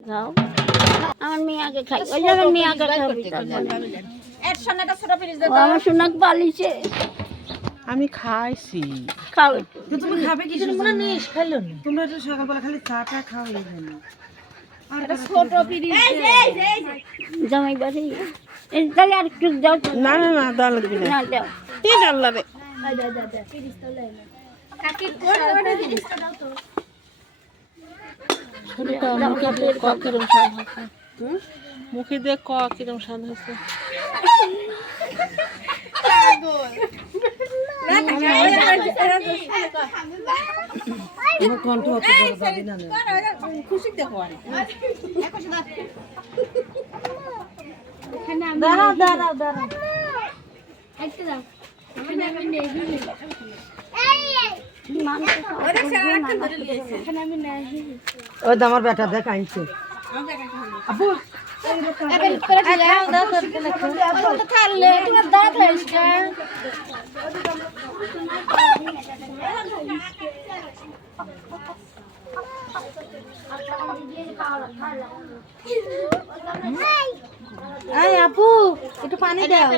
খাও আমার মেয়াকে খাই ওই যে আমার মেয়াকে খাবি আমার সোনাক পালিছে আমি খাইছি। খাও তুমি খাবে কি মনে নেই খাইলো না তোমরা তো সকালবেলা খালি চাটা খাও এই জন্য ছোট পিরিজ জামাই বাড়ি তাহলে আর একটু দাও না না না দাও লাগবে না। না দাও ঠিক আল্লাহ রে মুখে দেখ ক কিরম স্বাদ হয়েছে। কণ্ঠ হতে পারবি না খুশি দেখো দাঁড়াও দাঁড়াও দাঁড়াও ওই আমার বেটা দেখ আনছে আপু আপু একটু পানি দাও